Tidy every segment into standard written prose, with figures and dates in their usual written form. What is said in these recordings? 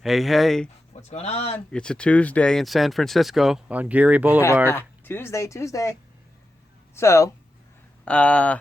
Hey, hey. What's going on? It's a Tuesday in San Francisco on Geary Boulevard. Tuesday. So, welcome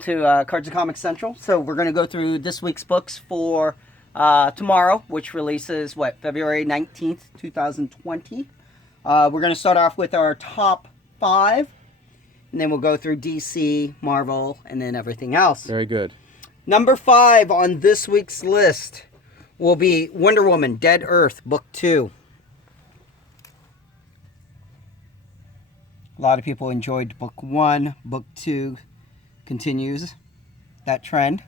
to Cards and Comics Central. So we're going to go through this week's books for tomorrow, which releases, February 19th, 2020. We're going to start off with our top 5, and then we'll go through DC, Marvel, and then everything else. Very good. Number 5 on this week's list will be Wonder Woman, Dead Earth, Book 2. A lot of people enjoyed Book 1. Book 2 continues that trend.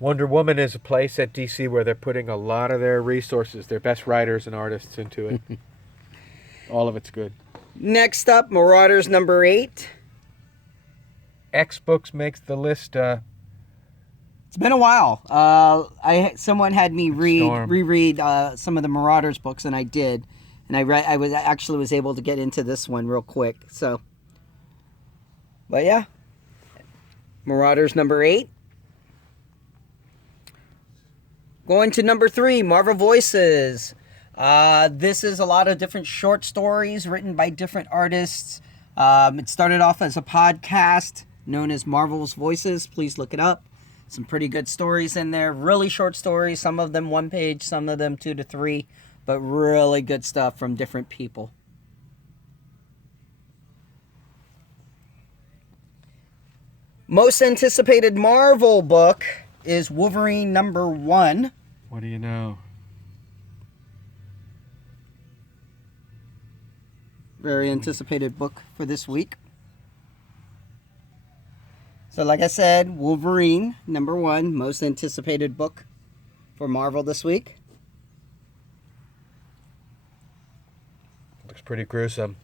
Wonder Woman is a place at DC where they're putting a lot of their resources, their best writers and artists into it. All of it's good. Next up, Marauders number 8. X Books makes the list. It's been a while. Someone had me reread some of the Marauders books, and I did. And I was able to get into this one real quick. So, but yeah, Marauders number 8. Going to number 3, Marvel Voices. This is a lot of different short stories written by different artists. It started off as a podcast known as Marvel's Voices. Please look it up. Some pretty good stories in there. Really short stories. Some of them 1 page, some of them 2 to 3. But really good stuff from different people. Most anticipated Marvel book is Wolverine number 1. What do you know? Very anticipated book for this week. So like I said, Wolverine number 1, most anticipated book for Marvel this week. Looks pretty gruesome.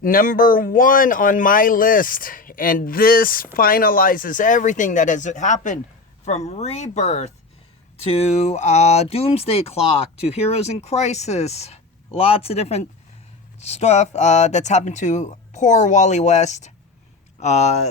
Number 1 on my list, and this finalizes everything that has happened from Rebirth to Doomsday Clock to Heroes in Crisis. Lots of different stuff that's happened to poor Wally West.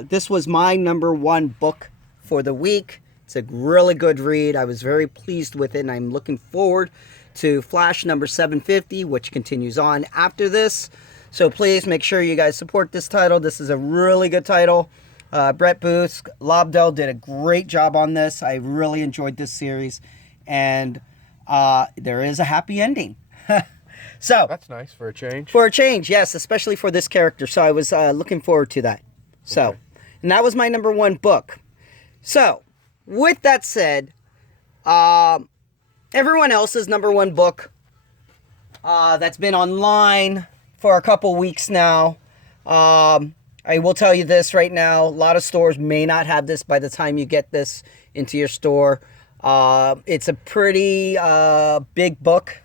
This was my number 1 book for the week. It's a really good read. I was very pleased with it, and I'm looking forward to Flash number 750, which continues on after this. So please make sure you guys support this title. This is a really good title. Brett Booth, Lobdell did a great job on this. I really enjoyed this series, and there is a happy ending. So That's nice for a change. For a change, yes, especially for this character. So I was looking forward to that. So, okay. And that was my number 1 book. So, with that said, everyone else's number 1 book that's been online for a couple weeks now. I will tell you this right now. A lot of stores may not have this by the time you get this into your store. It's a pretty big book.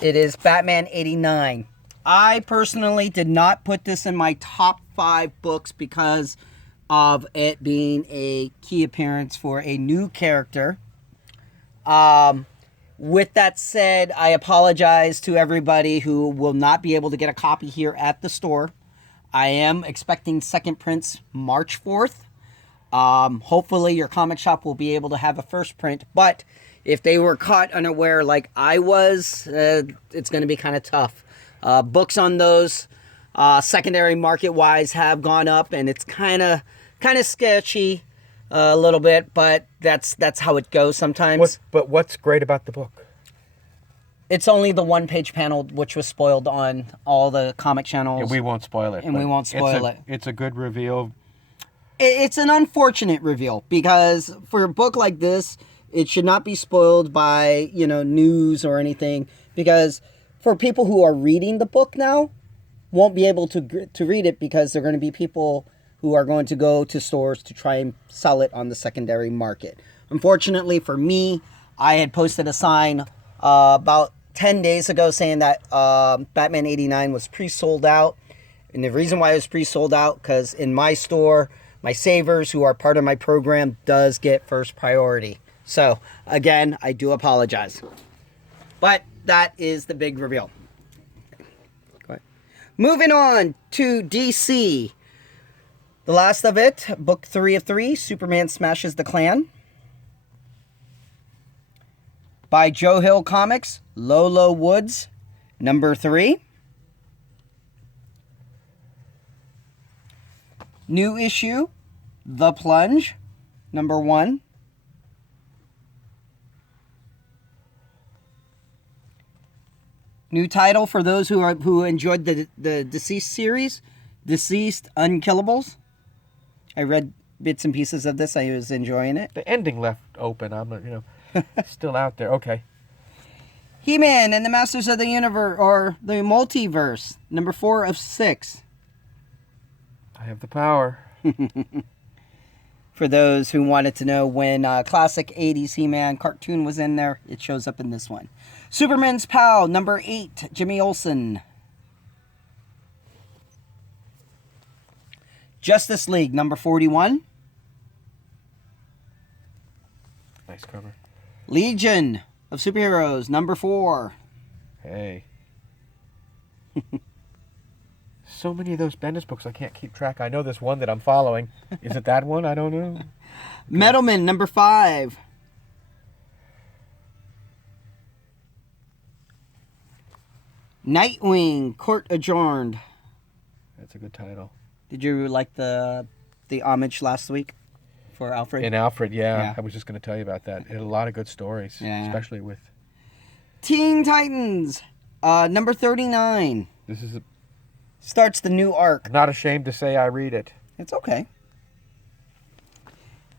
It is Batman 89. I personally did not put this in my top 5 books because of it being a key appearance for a new character. With that said, I apologize to everybody who will not be able to get a copy here at the store. I am expecting second prints March 4th. Hopefully your comic shop will be able to have a first print, but if they were caught unaware like I was, it's going to be kind of tough. Books on those secondary market-wise have gone up, and it's kind of sketchy a little bit, but that's how it goes sometimes. But what's great about the book? It's only the 1-page panel, which was spoiled on all the comic channels. Yeah, we won't spoil it. And we won't spoil it. It's a good reveal. It's an unfortunate reveal, because for a book like this, it should not be spoiled by, news or anything, because for people who are reading the book now, won't be able to read it because they're going to be people who are going to go to stores to try and sell it on the secondary market. Unfortunately for me, I had posted a sign about 10 days ago saying that Batman 89 was pre-sold out. And the reason why it was pre-sold out, because in my store, my savers who are part of my program does get first priority. So, again, I do apologize. But that is the big reveal. Go ahead. Moving on to DC. The last of it, book 3 of 3, Superman Smashes the Klan. By Joe Hill Comics, Lolo Woods, number 3. New issue, The Plunge, number 1. New title for those who enjoyed the Deceased series, Deceased Unkillables. I read bits and pieces of this. I was enjoying it. The ending left open. I'm, still out there. Okay. He-Man and the Masters of the Universe, or the Multiverse, number 4 of 6. I have the power. For those who wanted to know when classic 80s He-Man cartoon was in there, it shows up in this one. Superman's Pal, number 8, Jimmy Olsen. Justice League, number 41. Nice cover. Legion of Superheroes, number 4. Hey. So many of those Bendis books I can't keep track. I know there's one that I'm following. Is it that one? I don't know. Metalman, number 5. Nightwing, Court Adjourned. That's a good title. Did you like the homage last week for Alfred? In Alfred, yeah. Yeah. I was just going to tell you about that. It had a lot of good stories, especially with... Teen Titans, number 39. This is Starts the new arc. not ashamed to say I read it. It's okay.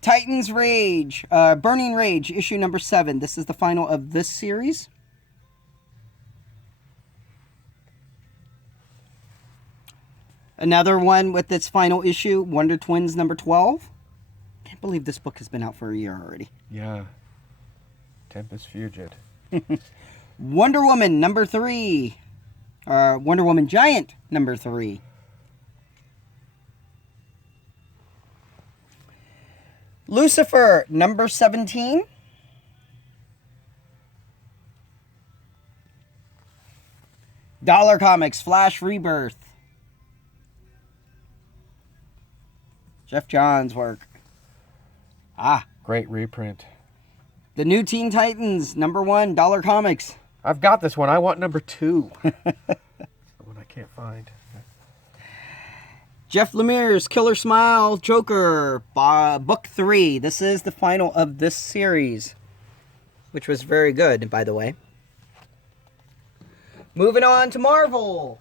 Titans Rage, Burning Rage, issue number 7. This is the final of this series. Another one with its final issue, Wonder Twins number 12. Can't believe this book has been out for a year already. Yeah. Tempest Fugit. Wonder Woman number 3. Wonder Woman Giant number 3. Lucifer number 17. Dollar Comics Flash Rebirth. Jeff Johns' work. Great reprint. The New Teen Titans, number 1, Dollar Comics. I've got this one. I want number 2. That's the one I can't find. Jeff Lemire's Killer Smile Joker, book 3. This is the final of this series, which was very good, by the way. Moving on to Marvel.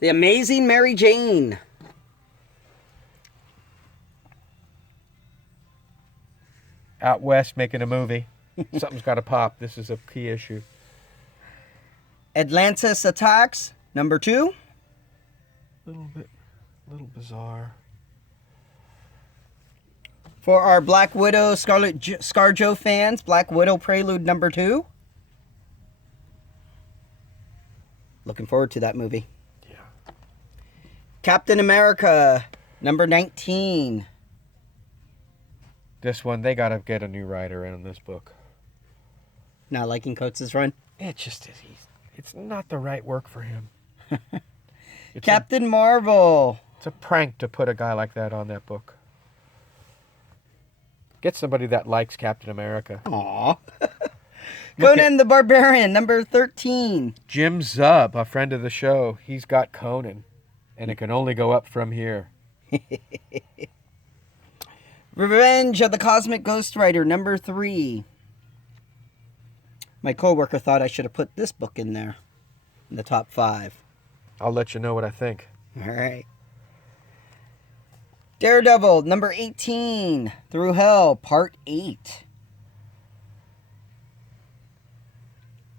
The Amazing Mary Jane. Out West making a movie. Something's got to pop. This is a key issue. Atlantis Attacks, number 2. Little bizarre. For our Black Widow ScarJo fans, Black Widow Prelude number 2. Looking forward to that movie. Yeah. Captain America number 19. This one, they got to get a new writer in on this book. Not liking Coates' run? It just is. It's not the right work for him. Captain Marvel. It's a prank to put a guy like that on that book. Get somebody that likes Captain America. Aww. Conan the Barbarian, number 13. Jim Zub, a friend of the show, he's got Conan. And it can only go up from here. Revenge of the Cosmic Ghost Rider, number 3. My coworker thought I should have put this book in there, in the top 5. I'll let you know what I think. All right. Daredevil, number 18. Through Hell, part 8.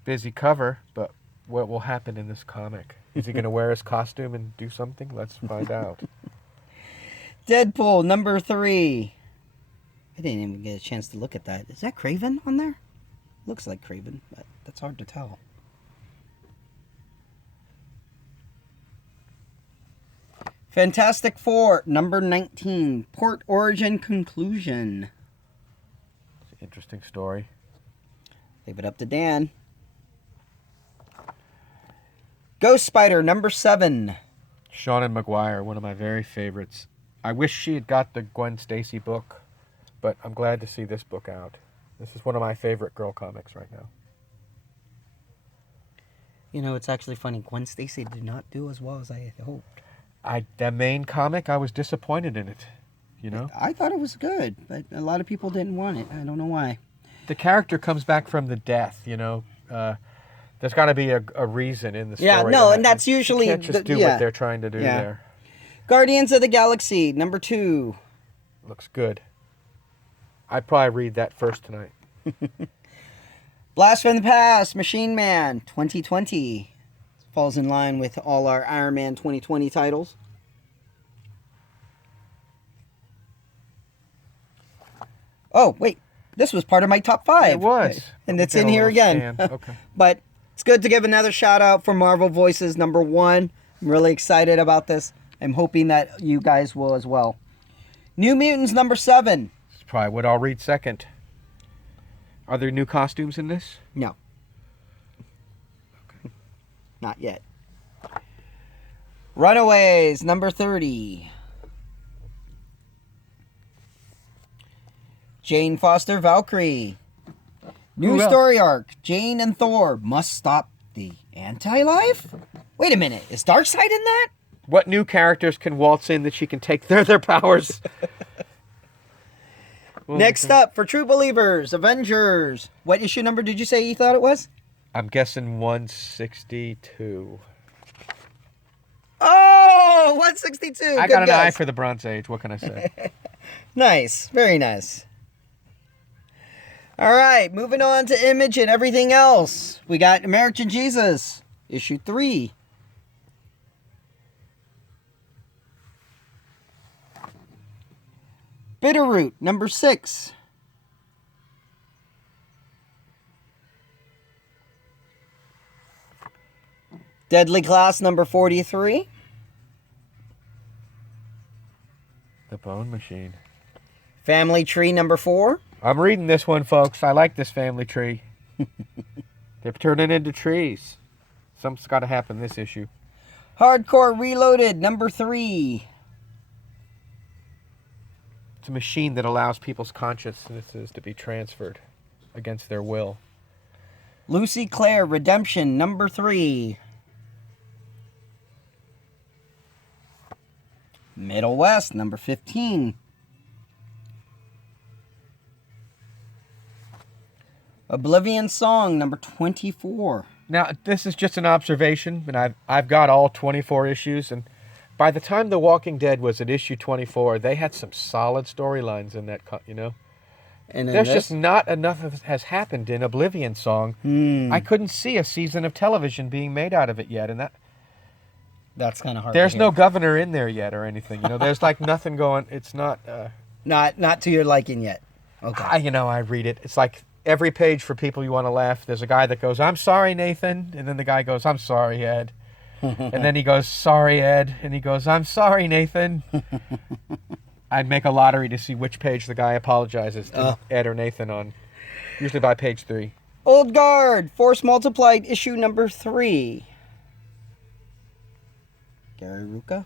Busy cover, but what will happen in this comic? Is he going to wear his costume and do something? Let's find out. Deadpool, number 3. I didn't even get a chance to look at that. Is that Kraven on there? Looks like Kraven, but that's hard to tell. Fantastic Four, number 19. Port Origin Conclusion. It's an interesting story. Leave it up to Dan. Ghost Spider, number 7. Sean McGuire, one of my very favorites. I wish she had got the Gwen Stacy book, but I'm glad to see this book out. This is one of my favorite girl comics right now. You know, it's actually funny. Gwen Stacy did not do as well as I hoped. The main comic, I was disappointed in it. You know? I thought it was good, but a lot of people didn't want it. I don't know why. The character comes back from the death, you know? There's got to be a reason in the story. Yeah, no, and that's usually... You can't just do what they're trying to do there. Guardians of the Galaxy, number 2. Looks good. I'd probably read that first tonight. Blast from the Past, Machine Man, 2020. Falls in line with all our Iron Man 2020 titles. Oh, wait. This was part of my top 5. It was. And it's in here again. Okay. But it's good to give another shout out for Marvel Voices number 1. I'm really excited about this. I'm hoping that you guys will as well. New Mutants number 7. It's probably what I'll read second. Are there new costumes in this? No. Okay. Not yet. Runaways number 30. Jane Foster Valkyrie. New story arc. Jane and Thor must stop the anti-life? Wait a minute. Is Darkseid in that? What new characters can waltz in that she can take their powers? Next up, for True Believers, Avengers. What issue number did you say you thought it was? I'm guessing 162. Oh, 162. I got an eye for the Bronze Age. What can I say? Nice. Very nice. All right, moving on to Image and everything else. We got American Jesus, issue 3. Bitterroot, number 6. Deadly Class, number 43. The Bone Machine. Family Tree, number 4. I'm reading this one, folks. I like this family tree. They're turning into trees. Something's got to happen this issue. Hardcore Reloaded, number 3. It's a machine that allows people's consciousnesses to be transferred against their will. Lucy Claire Redemption, number 3. Middle West, number 15. Oblivion Song, number 24. Now, this is just an observation, and I've got all 24 issues, and by the time The Walking Dead was at issue 24, they had some solid storylines in that, you know? And there's just not enough has happened in Oblivion Song. I couldn't see a season of television being made out of it yet, and that's kind of hard. There's no governor in there yet or anything. You know, there's like nothing going. It's not. Not to your liking yet. Okay. I read it. It's like every page for people you want to laugh. There's a guy that goes, "I'm sorry, Nathan," and then the guy goes, "I'm sorry, Ed," and then he goes, "Sorry, Ed," and he goes, "I'm sorry, Nathan." I'd make a lottery to see which page the guy apologizes to Ed or Nathan on. Usually by page 3. Old Guard, Force Multiplied, issue number 3. Gary Rucka.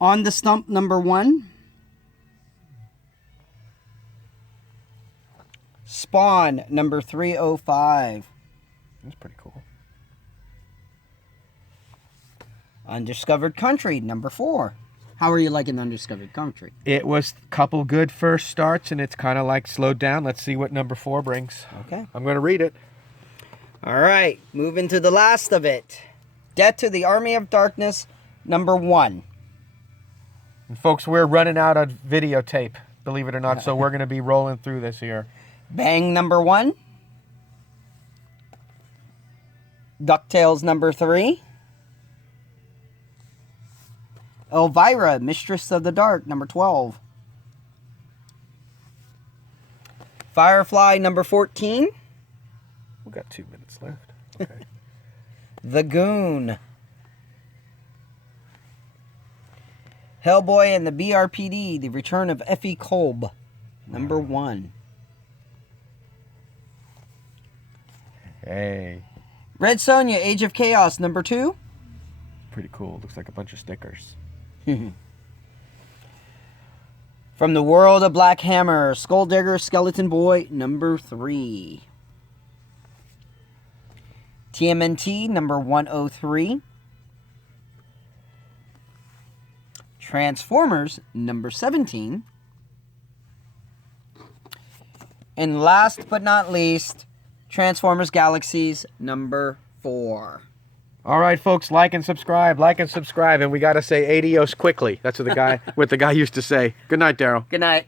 On the Stump, number 1. Spawn, number 305. That's pretty cool. Undiscovered Country, number 4. How are you liking Undiscovered Country? It was a couple good first starts, and it's kind of like slowed down. Let's see what number 4 brings. Okay. I'm going to read it. All right. Moving to the last of it. Death to the Army of Darkness, number 1. And folks, we're running out of videotape, believe it or not, so we're going to be rolling through this here. Bang, number 1. DuckTales, number 3. Elvira, Mistress of the Dark, number 12. Firefly, number 14. We've got 2 minutes left. Okay. The Goon. Hellboy and the BRPD, The Return of Effie Kolb, number 1. Hey. Red Sonja, Age of Chaos, number 2. Pretty cool. Looks like a bunch of stickers. From the World of Black Hammer, Skulldigger Skeleton Boy number 3. TMNT number 103. Transformers number 17. And last but not least, Transformers Galaxies number 4. All right, folks, like and subscribe, and we got to say adios quickly. That's what the guy used to say. Good night, Daryll. Good night.